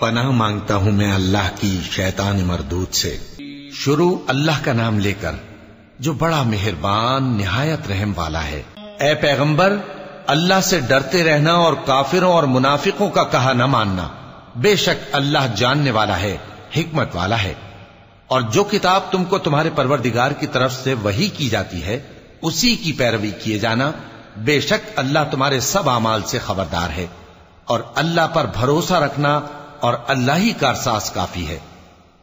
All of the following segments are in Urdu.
پناہ مانگتا ہوں میں اللہ کی شیطان مردود سے۔ شروع اللہ کا نام لے کر جو بڑا مہربان نہایت رحم والا ہے۔ اے پیغمبر، اللہ سے ڈرتے رہنا اور کافروں اور منافقوں کا کہا نہ ماننا۔ بے شک اللہ جاننے والا ہے، حکمت والا ہے۔ اور جو کتاب تم کو تمہارے پروردگار کی طرف سے وحی کی جاتی ہے اسی کی پیروی کیے جانا۔ بے شک اللہ تمہارے سب اعمال سے خبردار ہے۔ اور اللہ پر بھروسہ رکھنا اور اللہ ہی کارساز کافی ہے۔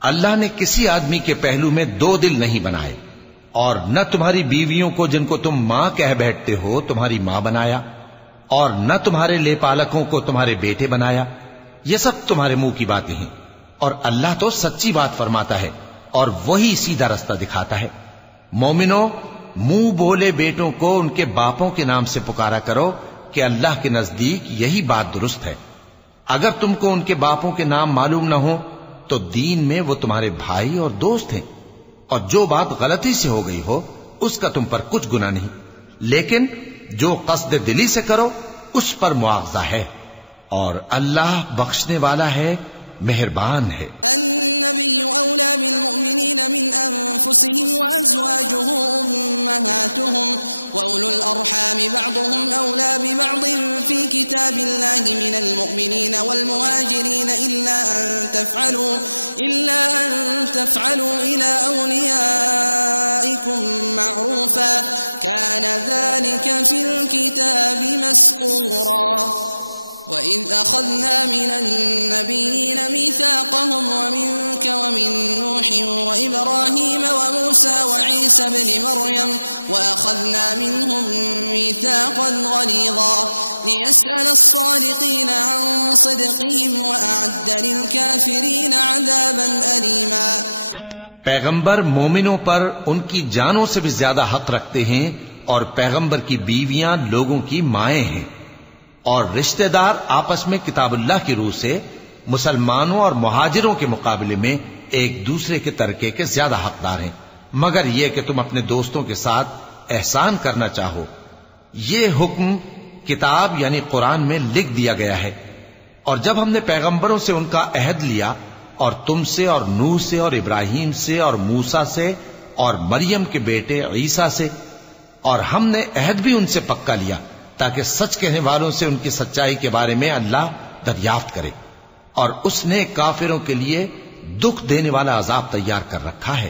اللہ نے کسی آدمی کے پہلو میں دو دل نہیں بنائے، اور نہ تمہاری بیویوں کو جن کو تم ماں کہہ بیٹھتے ہو تمہاری ماں بنایا، اور نہ تمہارے لے پالکوں کو تمہارے بیٹے بنایا۔ یہ سب تمہارے منہ کی باتیں ہیں، اور اللہ تو سچی بات فرماتا ہے اور وہی سیدھا رستہ دکھاتا ہے۔ مومنو، منہ بولے بیٹوں کو ان کے باپوں کے نام سے پکارا کرو کہ اللہ کے نزدیک یہی بات درست ہے۔ اگر تم کو ان کے باپوں کے نام معلوم نہ ہو تو دین میں وہ تمہارے بھائی اور دوست ہیں، اور جو بات غلطی سے ہو گئی ہو اس کا تم پر کچھ گناہ نہیں، لیکن جو قصد دلی سے کرو اس پر مواخذہ ہے، اور اللہ بخشنے والا ہے، مہربان ہے۔ پیغمبر مومنوں پر ان کی جانوں سے بھی زیادہ حق رکھتے ہیں، اور پیغمبر کی بیویاں لوگوں کی مائیں ہیں، اور رشتہ دار آپس میں کتاب اللہ کی روح سے مسلمانوں اور مہاجروں کے مقابلے میں ایک دوسرے کے ترکے کے زیادہ حقدار ہیں، مگر یہ کہ تم اپنے دوستوں کے ساتھ احسان کرنا چاہو۔ یہ حکم کتاب یعنی قرآن میں لکھ دیا گیا ہے۔ اور جب ہم نے پیغمبروں سے ان کا عہد لیا، اور تم سے اور نوح سے اور ابراہیم سے اور موسیٰ سے اور مریم کے بیٹے عیسیٰ سے، اور ہم نے عہد بھی ان سے پکا لیا تاکہ سچ کہنے والوں سے ان کی سچائی کے بارے میں اللہ دریافت کرے، اور اس نے کافروں کے لیے دکھ دینے والا عذاب تیار کر رکھا ہے۔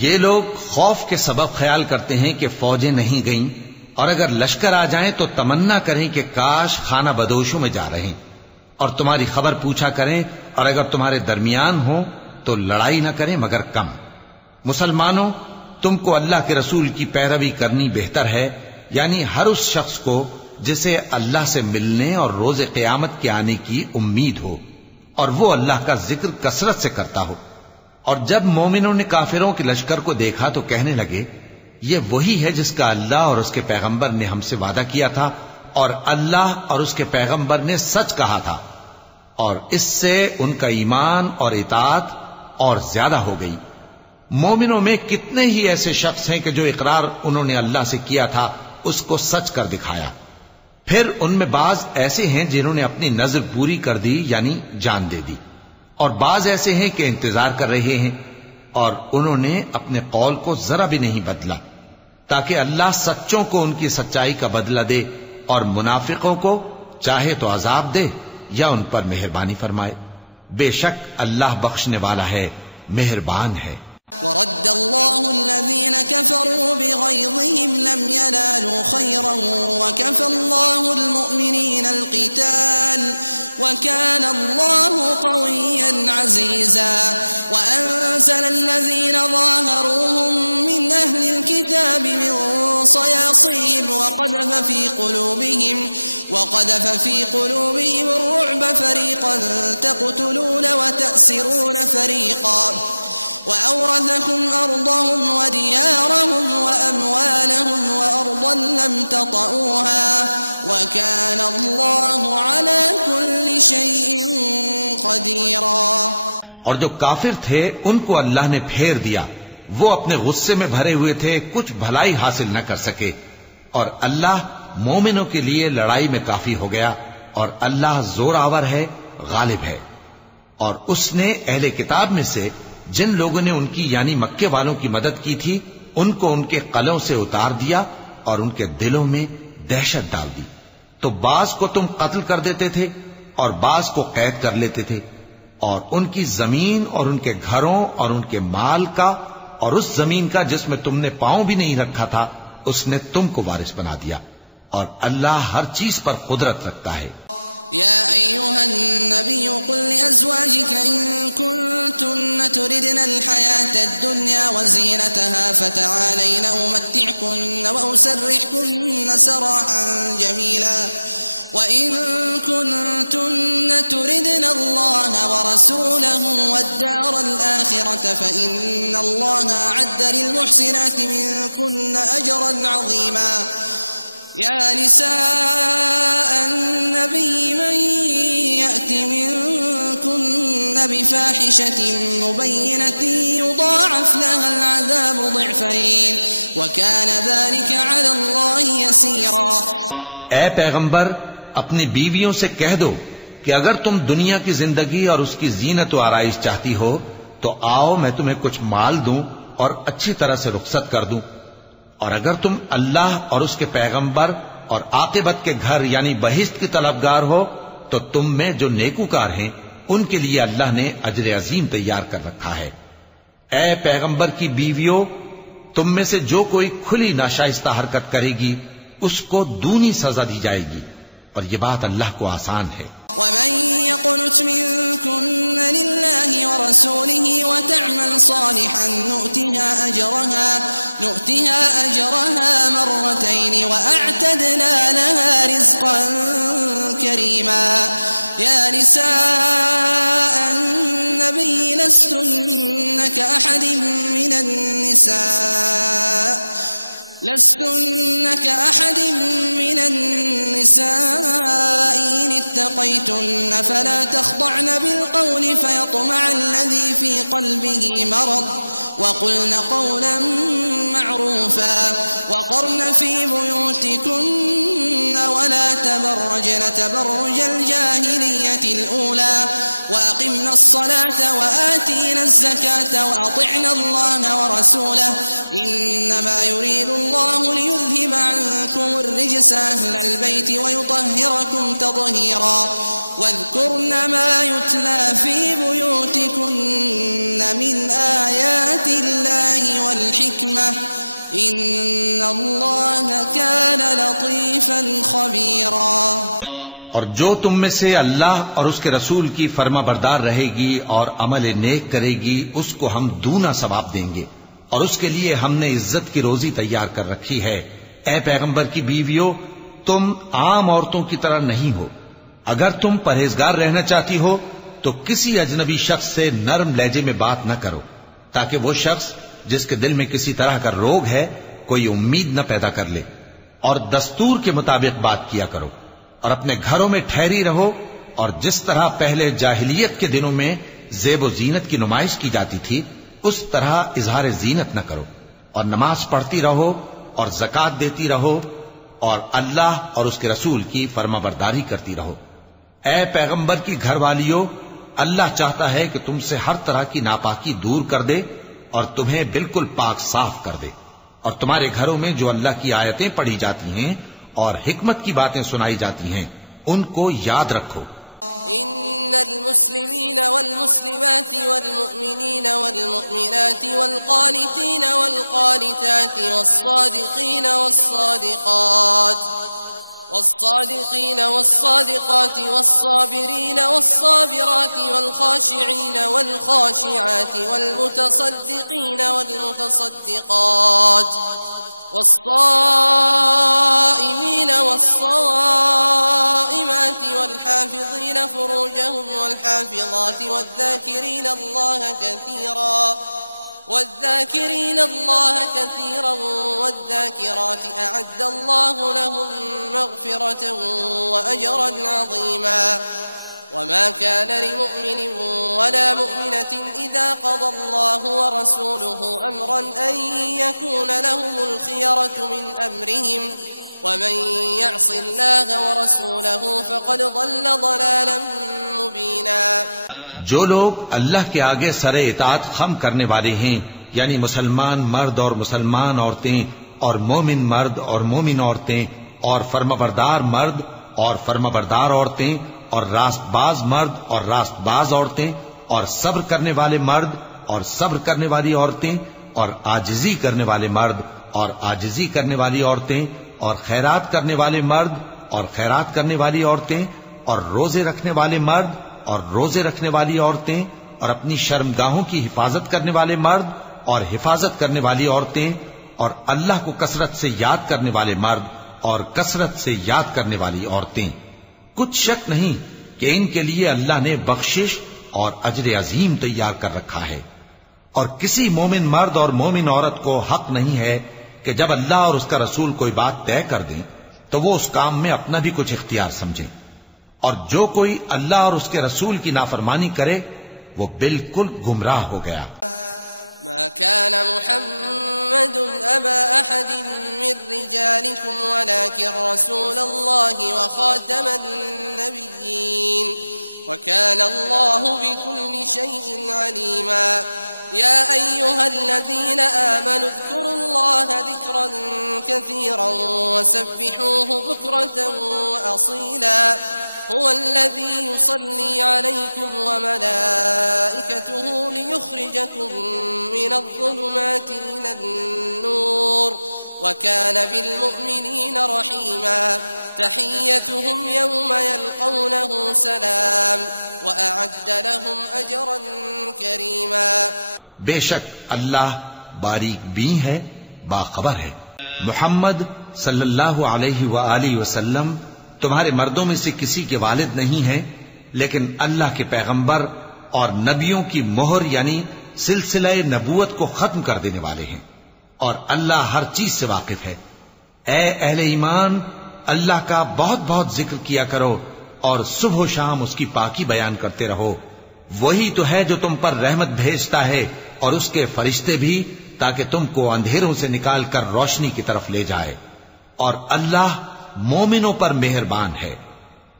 یہ لوگ خوف کے سبب خیال کرتے ہیں کہ فوجیں نہیں گئیں، اور اگر لشکر آ جائیں تو تمنا کریں کہ کاش خانہ بدوشوں میں جا رہے، اور تمہاری خبر پوچھا کریں، اور اگر تمہارے درمیان ہو تو لڑائی نہ کریں مگر کم۔ مسلمانوں، تم کو اللہ کے رسول کی پیروی کرنی بہتر ہے، یعنی ہر اس شخص کو جسے اللہ سے ملنے اور روز قیامت کے آنے کی امید ہو، اور وہ اللہ کا ذکر کثرت سے کرتا ہو۔ اور جب مومنوں نے کافروں کے لشکر کو دیکھا تو کہنے لگے، یہ وہی ہے جس کا اللہ اور اس کے پیغمبر نے ہم سے وعدہ کیا تھا، اور اللہ اور اس کے پیغمبر نے سچ کہا تھا، اور اس سے ان کا ایمان اور اطاعت اور زیادہ ہو گئی۔ مومنوں میں کتنے ہی ایسے شخص ہیں کہ جو اقرار انہوں نے اللہ سے کیا تھا اس کو سچ کر دکھایا۔ پھر ان میں بعض ایسے ہیں جنہوں نے اپنی نظر پوری کر دی، یعنی جان دے دی، اور بعض ایسے ہیں کہ انتظار کر رہے ہیں، اور انہوں نے اپنے قول کو ذرا بھی نہیں بدلا، تاکہ اللہ سچوں کو ان کی سچائی کا بدلہ دے، اور منافقوں کو چاہے تو عذاب دے یا ان پر مہربانی فرمائے۔ بے شک اللہ بخشنے والا ہے، مہربان ہے۔ اور جو کافر تھے ان کو اللہ نے پھیر دیا، وہ اپنے غصے میں بھرے ہوئے تھے، کچھ بھلائی حاصل نہ کر سکے، اور اللہ مومنوں کے لیے لڑائی میں کافی ہو گیا، اور اللہ زور آور ہے، غالب ہے۔ اور اس نے اہل کتاب میں سے جن لوگوں نے ان کی یعنی مکے والوں کی مدد کی تھی ان کو ان کے قلعوں سے اتار دیا اور ان کے دلوں میں دہشت ڈال دی، تو بعض کو تم قتل کر دیتے تھے اور بعض کو قید کر لیتے تھے، اور ان کی زمین اور ان کے گھروں اور ان کے مال کا اور اس زمین کا جس میں تم نے پاؤں بھی نہیں رکھا تھا اس نے تم کو وارث بنا دیا، اور اللہ ہر چیز پر قدرت رکھتا ہے۔ اے پیغمبر، اپنی بیویوں سے کہہ دو کہ اگر تم دنیا کی زندگی اور اس کی زینت و آرائش چاہتی ہو تو آؤ میں تمہیں کچھ مال دوں اور اچھی طرح سے رخصت کر دوں، اور اگر تم اللہ اور اس کے پیغمبر اور عاقبت کے گھر یعنی بہشت کی طلبگار ہو تو تم میں جو نیکوکار ہیں ان کے لیے اللہ نے اجر عظیم تیار کر رکھا ہے۔ اے پیغمبر کی بیویوں، تم میں سے جو کوئی کھلی ناشائستہ حرکت کرے گی اس کو دونی سزا دی جائے گی، اور یہ بات اللہ کو آسان ہے۔ اور جو تم میں سے اللہ اور اس کے رسول کی فرما بردار رہے گی اور عمل نیک کرے گی اس کو ہم دونا ثواب دیں گے، اور اس کے لیے ہم نے عزت کی روزی تیار کر رکھی ہے۔ اے پیغمبر کی بیویوں، تم عام عورتوں کی طرح نہیں ہو۔ اگر تم پرہیزگار رہنا چاہتی ہو تو کسی اجنبی شخص سے نرم لہجے میں بات نہ کرو، تاکہ وہ شخص جس کے دل میں کسی طرح کا روگ ہے کوئی امید نہ پیدا کر لے، اور دستور کے مطابق بات کیا کرو، اور اپنے گھروں میں ٹھہری رہو، اور جس طرح پہلے جاہلیت کے دنوں میں زیب و زینت کی نمائش کی جاتی تھی اس طرح اظہار زینت نہ کرو، اور نماز پڑھتی رہو اور زکوٰۃ دیتی رہو، اور اللہ اور اس کے رسول کی فرما برداری کرتی رہو۔ اے پیغمبر کی گھر والیو، اللہ چاہتا ہے کہ تم سے ہر طرح کی ناپاکی دور کر دے اور تمہیں بالکل پاک صاف کر دے، اور تمہارے گھروں میں جو اللہ کی آیتیں پڑھی جاتی ہیں اور حکمت کی باتیں سنائی جاتی ہیں ان کو یاد رکھو۔ جو لوگ اللہ کے آگے سر اطاعت خم کرنے والے ہیں، یعنی مسلمان مرد اور مسلمان عورتیں اور مومن مرد اور مومن عورتیں اور فرمانبردار مرد اور فرمانبردار عورتیں اور راست باز مرد اور راست باز عورتیں اور صبر کرنے والے مرد اور صبر کرنے والی عورتیں اور عاجزی کرنے والے مرد اور عاجزی کرنے والی عورتیں اور خیرات کرنے والے مرد اور خیرات کرنے والی عورتیں اور روزے رکھنے والے مرد اور روزے رکھنے والی عورتیں اور اپنی شرمگاہوں کی حفاظت کرنے والے مرد اور حفاظت کرنے والی عورتیں اور اللہ کو کثرت سے یاد کرنے والے مرد اور کثرت سے یاد کرنے والی عورتیں۔ کچھ شک نہیں کہ ان کے لیے اللہ نے بخشش اور اجر عظیم تیار کر رکھا ہے، اور کسی مومن مرد اور مومن عورت کو حق نہیں ہے کہ جب اللہ اور اس کا رسول کوئی بات طے کر دیں تو وہ اس کام میں اپنا بھی کچھ اختیار سمجھیں، اور جو کوئی اللہ اور اس کے رسول کی نافرمانی کرے وہ بالکل گمراہ ہو گیا۔ بے شک اللہ باریک بین ہے، باخبر ہے۔ محمد صلی اللہ علیہ وآلہ وسلم تمہارے مردوں میں سے کسی کے والد نہیں ہیں، لیکن اللہ کے پیغمبر اور نبیوں کی مہر یعنی سلسلہ نبوت کو ختم کر دینے والے ہیں، اور اللہ ہر چیز سے واقف ہے۔ اے اہل ایمان، اللہ کا بہت بہت ذکر کیا کرو اور صبح و شام اس کی پاکی بیان کرتے رہو۔ وہی تو ہے جو تم پر رحمت بھیجتا ہے اور اس کے فرشتے بھی، تاکہ تم کو اندھیروں سے نکال کر روشنی کی طرف لے جائے۔ اور اللہ مومنوں پر مہربان ہے۔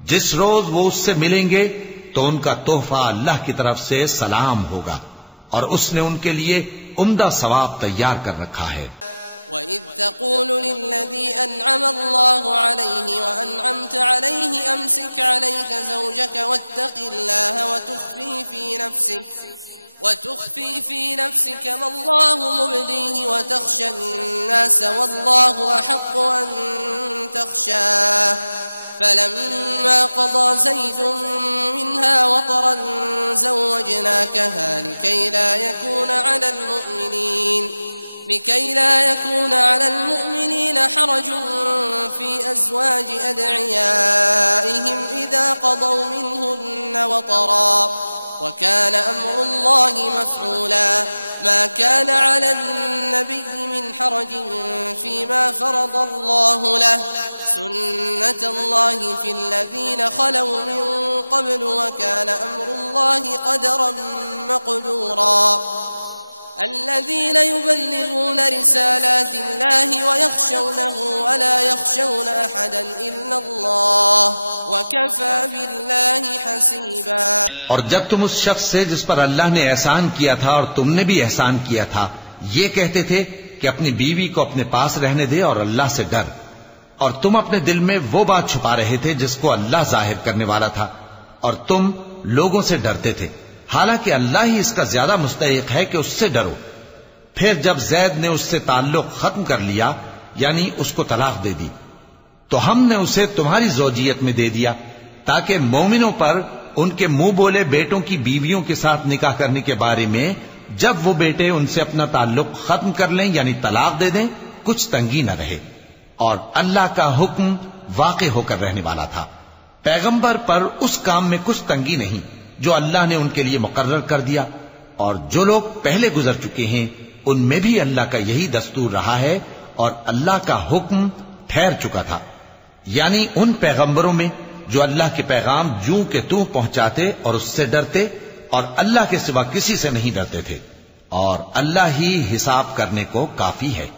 جس روز وہ اس سے ملیں گے تو ان کا تحفہ اللہ کی طرف سے سلام ہوگا، اور اس نے ان کے لیے عمدہ ثواب تیار کر رکھا ہے۔ اور جب تم اس شخص سے جس پر اللہ نے احسان کیا تھا اور تم نے بھی احسان کیا تھا یہ کہتے تھے کہ اپنی بیوی کو اپنے پاس رہنے دے اور اللہ سے ڈر، اور تم اپنے دل میں وہ بات چھپا رہے تھے جس کو اللہ ظاہر کرنے والا تھا، اور تم لوگوں سے ڈرتے تھے، حالانکہ اللہ ہی اس کا زیادہ مستحق ہے کہ اس سے ڈرو۔ پھر جب زید نے اس سے تعلق ختم کر لیا، یعنی اس کو طلاق دے دی، تو ہم نے اسے تمہاری زوجیت میں دے دیا تاکہ مومنوں پر ان کے منہ بولے بیٹوں کی بیویوں کے ساتھ نکاح کرنے کے بارے میں جب وہ بیٹے ان سے اپنا تعلق ختم کر لیں یعنی طلاق دے دیں کچھ تنگی نہ رہے، اور اللہ کا حکم واقع ہو کر رہنے والا تھا۔ پیغمبر پر اس کام میں کچھ تنگی نہیں جو اللہ نے ان کے لیے مقرر کر دیا، اور جو لوگ پہلے گزر چکے ہیں ان میں بھی اللہ کا یہی دستور رہا ہے، اور اللہ کا حکم ٹھہر چکا تھا، یعنی ان پیغمبروں میں جو اللہ کے پیغام جوں کہ توں پہنچاتے اور اس سے ڈرتے اور اللہ کے سوا کسی سے نہیں ڈرتے تھے، اور اللہ ہی حساب کرنے کو کافی ہے۔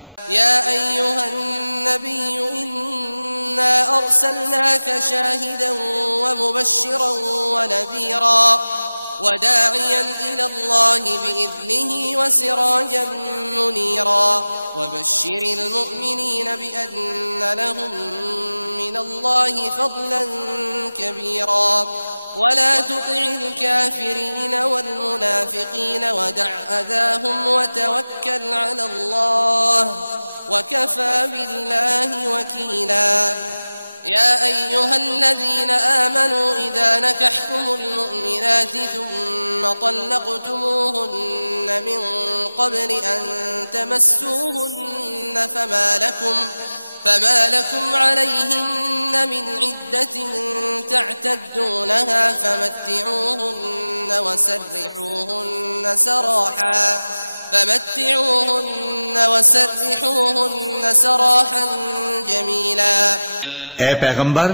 اے پیغمبر،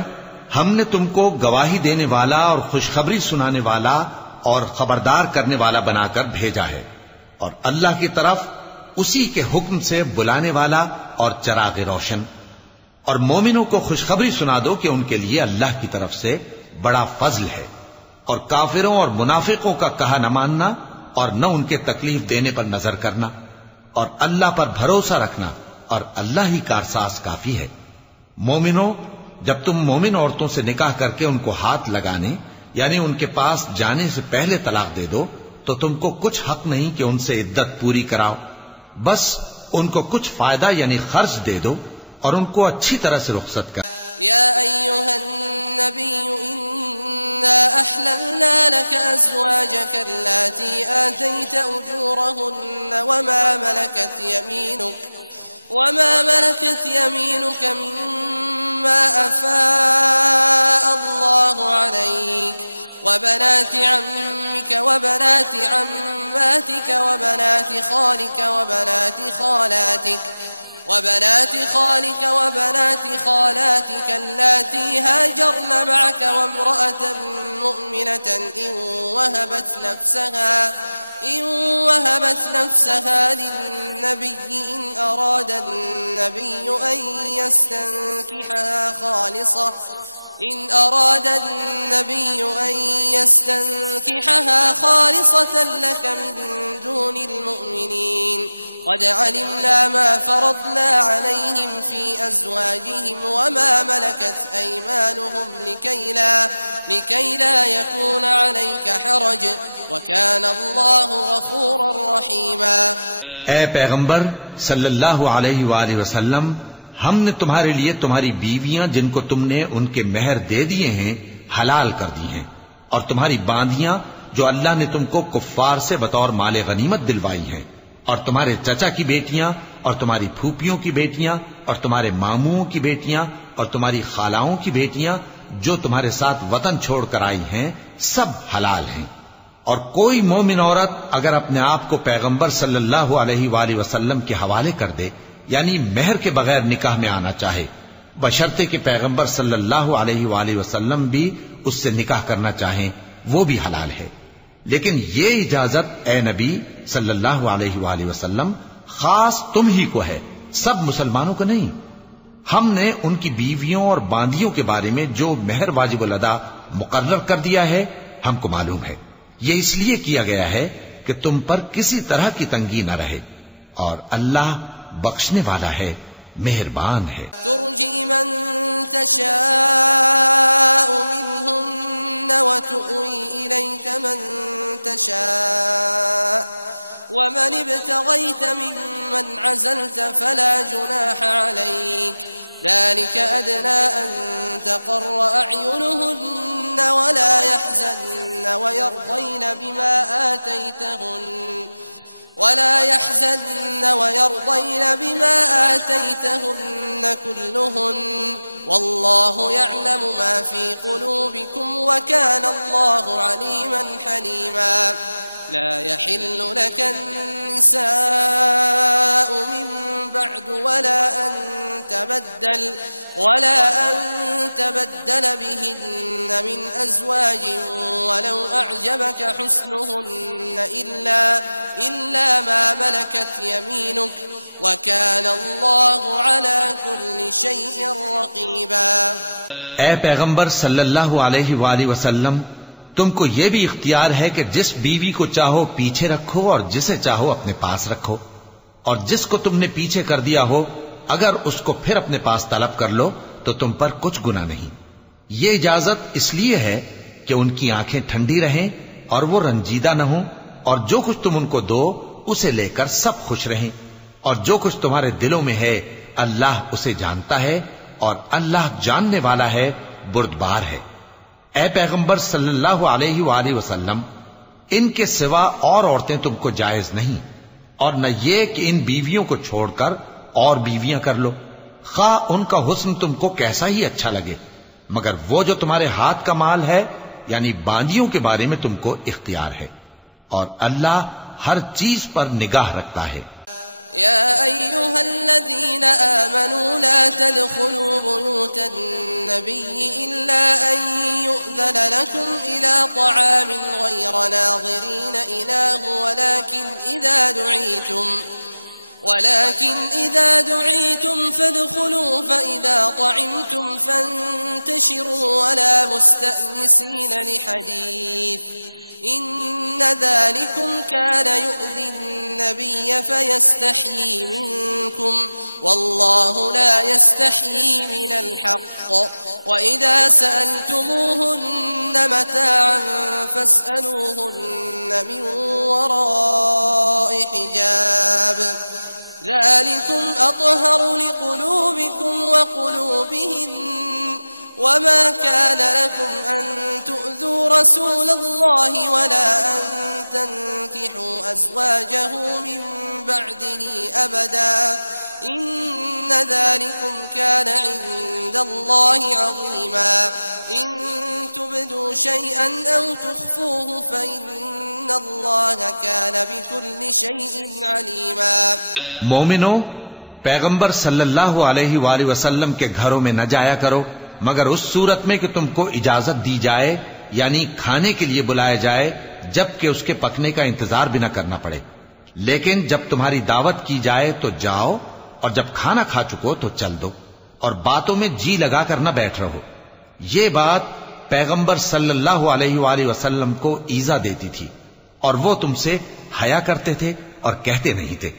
ہم نے تم کو گواہی دینے والا اور خوشخبری سنانے والا اور خبردار کرنے والا بنا کر بھیجا ہے، اور اللہ کی طرف اسی کے حکم سے بلانے والا اور چراغ روشن۔ اور مومنوں کو خوشخبری سنا دو کہ ان کے لیے اللہ کی طرف سے بڑا فضل ہے، اور کافروں اور منافقوں کا کہا نہ ماننا اور نہ ان کے تکلیف دینے پر نظر کرنا، اور اللہ پر بھروسہ رکھنا، اور اللہ ہی کارساز کافی ہے۔ مومنوں، جب تم مومن عورتوں سے نکاح کر کے ان کو ہاتھ لگانے یعنی ان کے پاس جانے سے پہلے طلاق دے دو تو تم کو کچھ حق نہیں کہ ان سے عدت پوری کراؤ، بس ان کو کچھ فائدہ یعنی خرچ دے دو اور ان کو اچھی طرح سے رخصت کر۔ اے پیغمبر صلی اللہ علیہ وآلہ وسلم، ہم نے تمہارے لیے تمہاری بیویاں جن کو تم نے ان کے مہر دے دیے ہیں حلال کر دی ہیں، اور تمہاری باندیاں جو اللہ نے تم کو کفار سے بطور مال غنیمت دلوائی ہیں، اور تمہارے چچا کی بیٹیاں اور تمہاری پھوپھیوں کی بیٹیاں اور تمہارے ماموں کی بیٹیاں اور تمہاری خالاؤں کی بیٹیاں جو تمہارے ساتھ وطن چھوڑ کر آئی ہیں، سب حلال ہیں۔ اور کوئی مومن عورت اگر اپنے آپ کو پیغمبر صلی اللہ علیہ وآلہ وسلم کے حوالے کر دے، یعنی مہر کے بغیر نکاح میں آنا چاہے، بشرطے کہ پیغمبر صلی اللہ علیہ وآلہ وسلم بھی اس سے نکاح کرنا چاہیں، وہ بھی حلال ہے۔ لیکن یہ اجازت اے نبی صلی اللہ علیہ وآلہ وسلم خاص تم ہی کو ہے، سب مسلمانوں کو نہیں۔ ہم نے ان کی بیویوں اور باندیوں کے بارے میں جو مہر واجب الادا مقرر کر دیا ہے ہم کو معلوم ہے، یہ اس لیے کیا گیا ہے کہ تم پر کسی طرح کی تنگی نہ رہے، اور اللہ بخشنے والا ہے، مہربان ہے۔ اے پیغمبر صلی اللہ علیہ وآلہ وسلم، تم کو یہ بھی اختیار ہے کہ جس بیوی کو چاہو پیچھے رکھو اور جسے چاہو اپنے پاس رکھو، اور جس کو تم نے پیچھے کر دیا ہو اگر اس کو پھر اپنے پاس طلب کر لو تو تم پر کچھ گناہ نہیں۔ یہ اجازت اس لیے ہے کہ ان کی آنکھیں ٹھنڈی رہیں اور وہ رنجیدہ نہ ہوں، اور جو کچھ تم ان کو دو اسے لے کر سب خوش رہیں، اور جو کچھ تمہارے دلوں میں ہے اللہ اسے جانتا ہے، اور اللہ جاننے والا ہے، بردبار ہے۔ اے پیغمبر صلی اللہ علیہ وآلہ وسلم، ان کے سوا اور عورتیں تم کو جائز نہیں، اور نہ یہ کہ ان بیویوں کو چھوڑ کر اور بیویاں کر لو، خواہ ان کا حسن تم کو کیسا ہی اچھا لگے، مگر وہ جو تمہارے ہاتھ کا مال ہے یعنی باندیوں کے بارے میں تم کو اختیار ہے، اور اللہ ہر چیز پر نگاہ رکھتا ہے۔ مومنو، پیغمبر صلی اللہ علیہ وآلہ وسلم کے گھروں میں نہ جایا کرو مگر اس صورت میں کہ تم کو اجازت دی جائے، یعنی کھانے کے لیے بلایا جائے جبکہ اس کے پکنے کا انتظار بھی نہ کرنا پڑے۔ لیکن جب تمہاری دعوت کی جائے تو جاؤ، اور جب کھانا کھا چکو تو چل دو، اور باتوں میں جی لگا کر نہ بیٹھ رہو۔ یہ بات پیغمبر صلی اللہ علیہ وآلہ وسلم کو ایذا دیتی تھی، اور وہ تم سے حیا کرتے تھے اور کہتے نہیں تھے،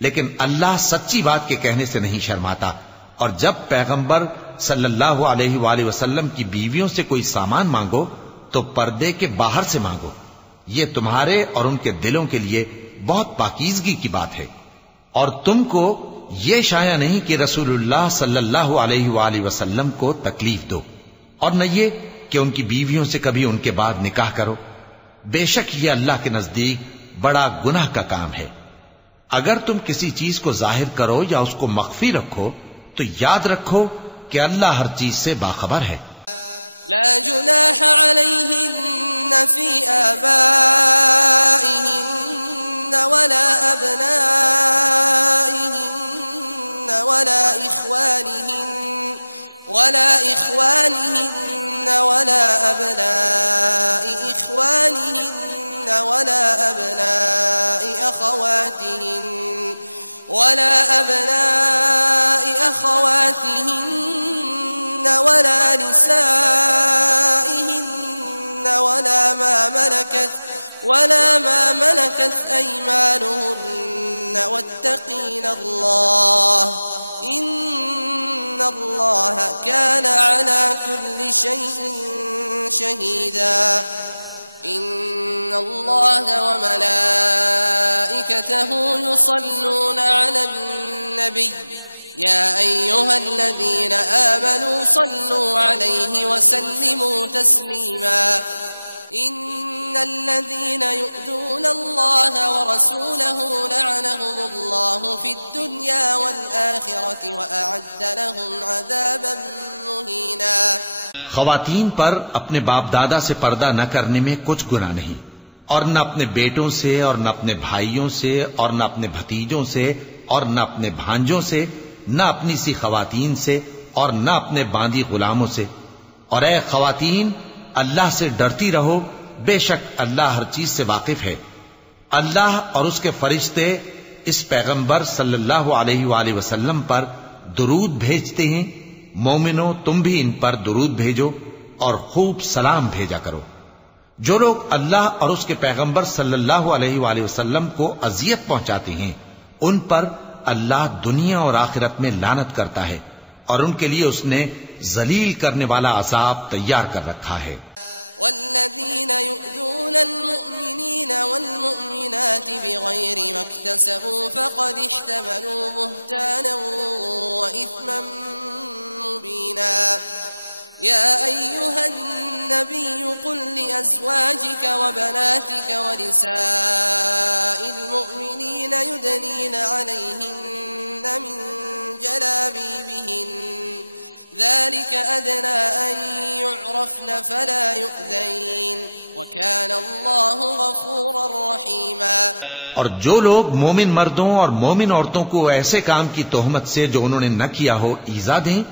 لیکن اللہ سچی بات کے کہنے سے نہیں شرماتا۔ اور جب پیغمبر صلی اللہ علیہ وآلہ وسلم کی بیویوں سے کوئی سامان مانگو تو پردے کے باہر سے مانگو، یہ تمہارے اور ان کے دلوں کے لیے بہت پاکیزگی کی بات ہے۔ اور تم کو یہ شایع نہیں کہ رسول اللہ صلی اللہ علیہ وآلہ وسلم کو تکلیف دو، اور نہ یہ کہ ان کی بیویوں سے کبھی ان کے بعد نکاح کرو، بے شک یہ اللہ کے نزدیک بڑا گناہ کا کام ہے۔ اگر تم کسی چیز کو ظاہر کرو یا اس کو مخفی رکھو تو یاد رکھو کہ اللہ ہر چیز سے باخبر ہے۔ خواتین پر اپنے باپ دادا سے پردہ نہ کرنے میں کچھ گناہ نہیں، اور نہ اپنے بیٹوں سے، اور نہ اپنے بھائیوں سے، اور نہ اپنے بھتیجوں سے، اور نہ اپنے بھانجوں سے، نہ اپنی سی خواتین سے، اور نہ اپنے باندی غلاموں سے۔ اور اے خواتین، اللہ سے ڈرتی رہو، بے شک اللہ ہر چیز سے واقف ہے۔ اللہ اور اس کے فرشتے اس پیغمبر صلی اللہ علیہ وآلہ وسلم پر درود بھیجتے ہیں۔ مومنو تم بھی ان پر درود بھیجو اور خوب سلام بھیجا کرو۔ جو لوگ اللہ اور اس کے پیغمبر صلی اللہ علیہ وآلہ وسلم کو اذیت پہنچاتے ہیں ان پر اللہ دنیا اور آخرت میں لعنت کرتا ہے، اور ان کے لیے اس نے ذلیل کرنے والا عذاب تیار کر رکھا ہے۔ اور جو لوگ مومن مردوں اور مومن عورتوں کو ایسے کام کی تہمت سے جو انہوں نے نہ کیا ہو ایذا دیں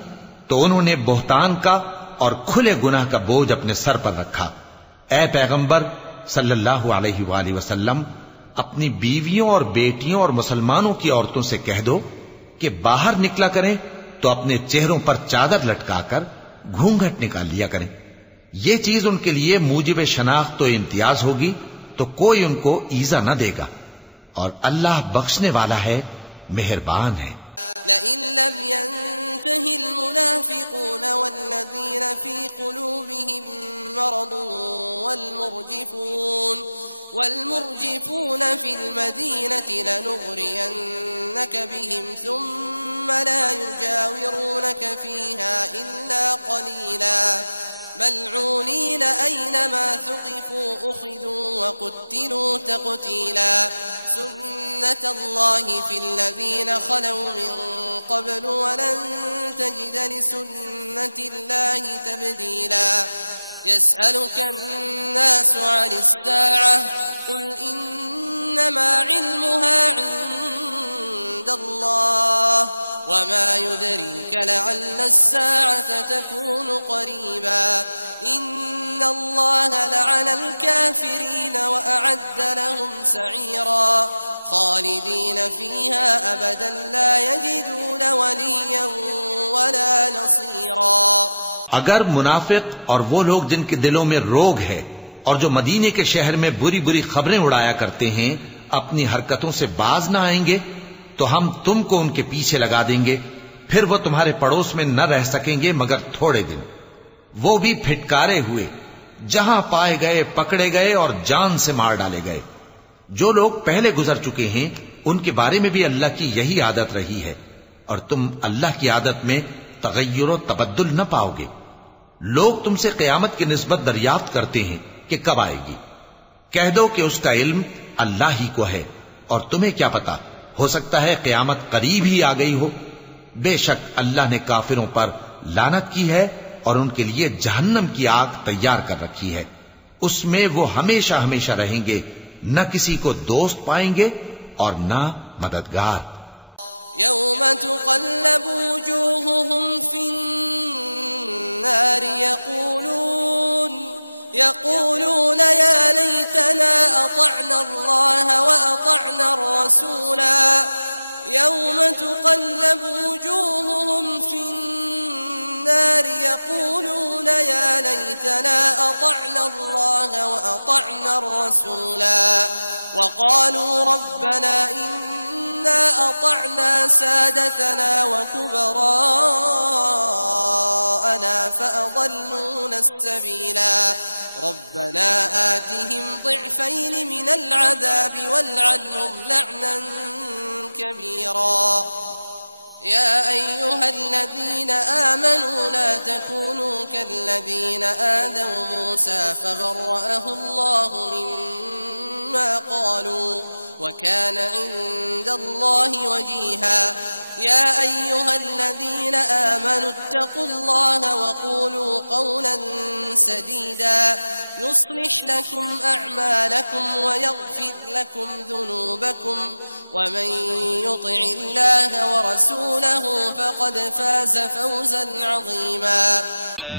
تو انہوں نے بہتان کا اور کھلے گناہ کا بوجھ اپنے سر پر رکھا۔ اے پیغمبر صلی اللہ علیہ وآلہ وسلم، اپنی بیویوں اور بیٹیوں اور مسلمانوں کی عورتوں سے کہہ دو کہ باہر نکلا کریں تو اپنے چہروں پر چادر لٹکا کر گھونگھٹ نکال لیا کریں، یہ چیز ان کے لیے موجب شناخت و امتیاز ہوگی تو کوئی ان کو ایذا نہ دے گا، اور اللہ بخشنے والا ہے، مہربان ہے۔ اگر منافق اور وہ لوگ جن کے دلوں میں روگ ہے اور جو مدینے کے شہر میں بری بری خبریں اڑایا کرتے ہیں اپنی حرکتوں سے باز نہ آئیں گے تو ہم تم کو ان کے پیچھے لگا دیں گے، پھر وہ تمہارے پڑوس میں نہ رہ سکیں گے مگر تھوڑے دن، وہ بھی پھٹکارے ہوئے، جہاں پائے گئے پکڑے گئے اور جان سے مار ڈالے گئے۔ جو لوگ پہلے گزر چکے ہیں ان کے بارے میں بھی اللہ کی یہی عادت رہی ہے، اور تم اللہ کی عادت میں تغیر و تبدل نہ پاؤ گے۔ لوگ تم سے قیامت کی نسبت دریافت کرتے ہیں کہ کب آئے گی، کہہ دو کہ اس کا علم اللہ ہی کو ہے، اور تمہیں کیا پتا، ہو سکتا ہے قیامت قریب ہی آ گئی ہو۔ بے شک اللہ نے کافروں پر لعنت کی ہے اور ان کے لیے جہنم کی آگ تیار کر رکھی ہے، اس میں وہ ہمیشہ ہمیشہ رہیں گے، نہ کسی کو دوست پائیں گے اور نہ مددگار۔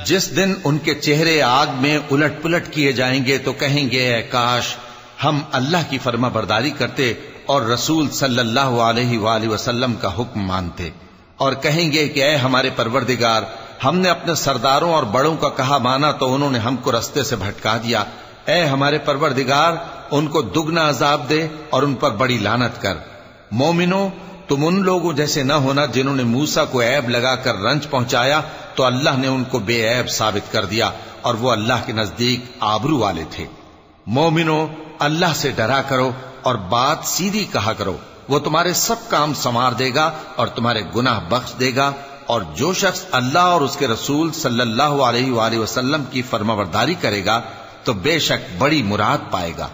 جس دن ان کے چہرے آگ میں الٹ پلٹ کیے جائیں گے تو کہیں گے اے کاش ہم اللہ کی فرما برداری کرتے اور رسول صلی اللہ علیہ وآلہ وسلم کا حکم مانتے، اور کہیں گے کہ اے ہمارے پروردگار، ہم نے اپنے سرداروں اور بڑوں کا کہا مانا تو انہوں نے ہم کو رستے سے بھٹکا دیا۔ اے ہمارے پروردگار، ان کو دگنا عذاب دے اور ان پر بڑی لعنت کر۔ مومنوں، تم ان لوگوں جیسے نہ ہونا جنہوں نے موسیٰ کو عیب لگا کر رنج پہنچایا تو اللہ نے ان کو بے عیب ثابت کر دیا اور وہ اللہ کے نزدیک آبرو والے تھے۔ مومنوں، اللہ سے ڈرا کرو اور بات سیدھی کہا کرو، وہ تمہارے سب کام سنوار دے گا اور تمہارے گناہ بخش دے گا، اور جو شخص اللہ اور اس کے رسول صلی اللہ علیہ وآلہ وسلم کی فرمانبرداری کرے گا تو بے شک بڑی مراد پائے گا۔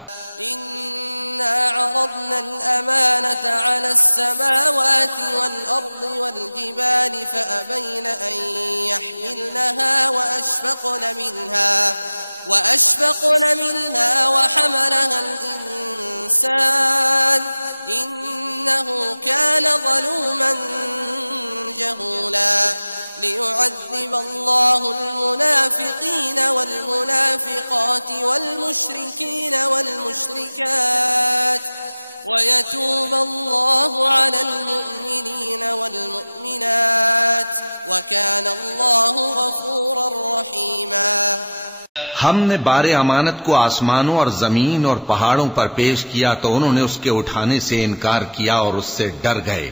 ہم نے بار امانت کو آسمانوں اور زمین اور پہاڑوں پر پیش کیا تو انہوں نے اس کے اٹھانے سے انکار کیا اور اس سے ڈر گئے،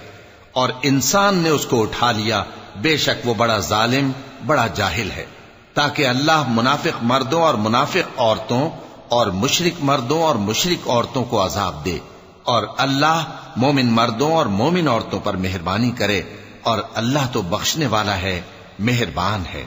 اور انسان نے اس کو اٹھا لیا، بے شک وہ بڑا ظالم بڑا جاہل ہے، تاکہ اللہ منافق مردوں اور منافق عورتوں اور مشرک مردوں اور مشرک عورتوں کو عذاب دے، اور اللہ مومن مردوں اور مومن عورتوں پر مہربانی کرے، اور اللہ تو بخشنے والا ہے، مہربان ہے۔